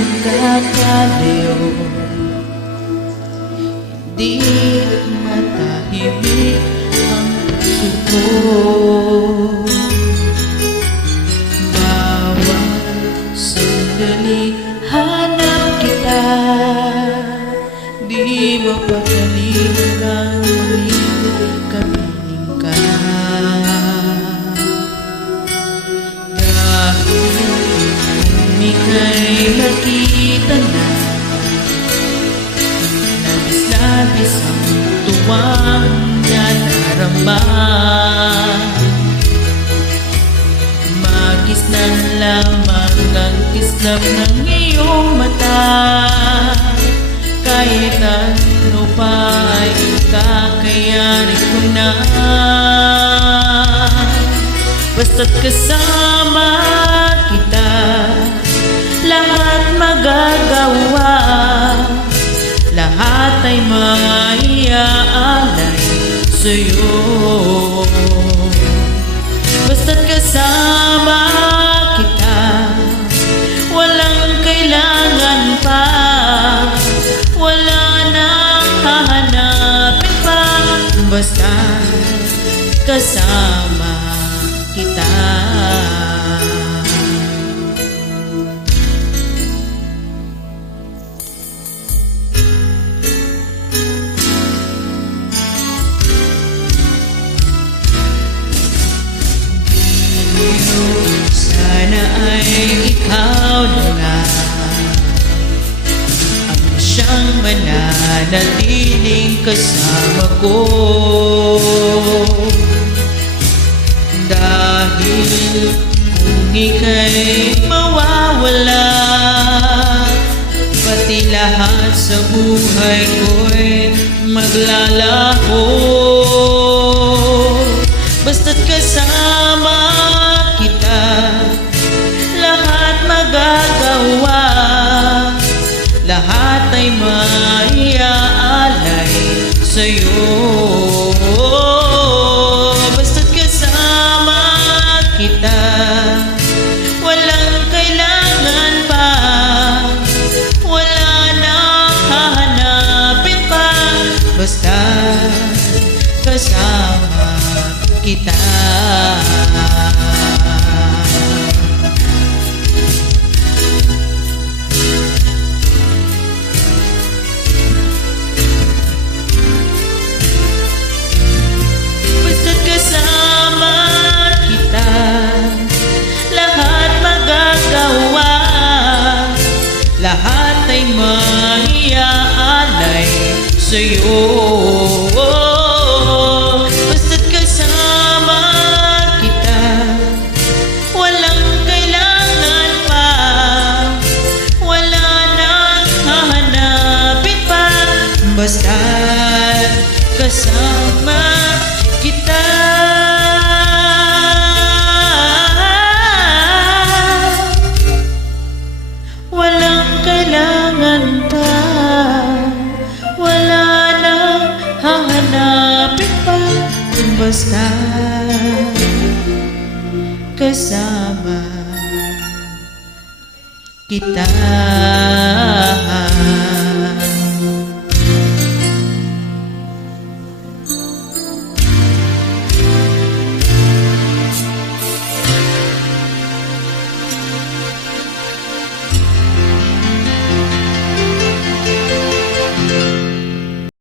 nagkakaliw, di matahimik ang puso ko. Bawat sandali hanap kita, di mapagaling kang muling kapiling ka. Dahil kung ika'y nakita na, labis-labis ang tuwang niya narama. Magisnan lamang ang kislap ng iyong mata, kahit ano pa ay kakayanin ko na. Basta't kasama kita, lahat magagawa, lahat ay maiaalay sa'yo. Basta't kasama kita, walang kailangan pa, wala nang hahanapin pa. Basta kasama kita. Sana ay ikaw na nga ang siyang mananatiling kasama ko. Dahil kung ika'y mawawala, pati lahat sa buhay ko'y maglalaho. Basta't kasama kita, lahat magagawa, lahat ay maiaalay sa'yo. Basta't kasama kita, walang kailangan pa, wala nang hahanapin pa. Basta kasama kita. Basta't kasama kita, lahat magagawa, lahat ay maiaalay sa'yo. Basta't kasama kita, walang kailangan pa, wala nang hahanapin pa. Basta't kasama kita. Walang kailangan pa, wala nang hahanapin pa. Basta kasama kita.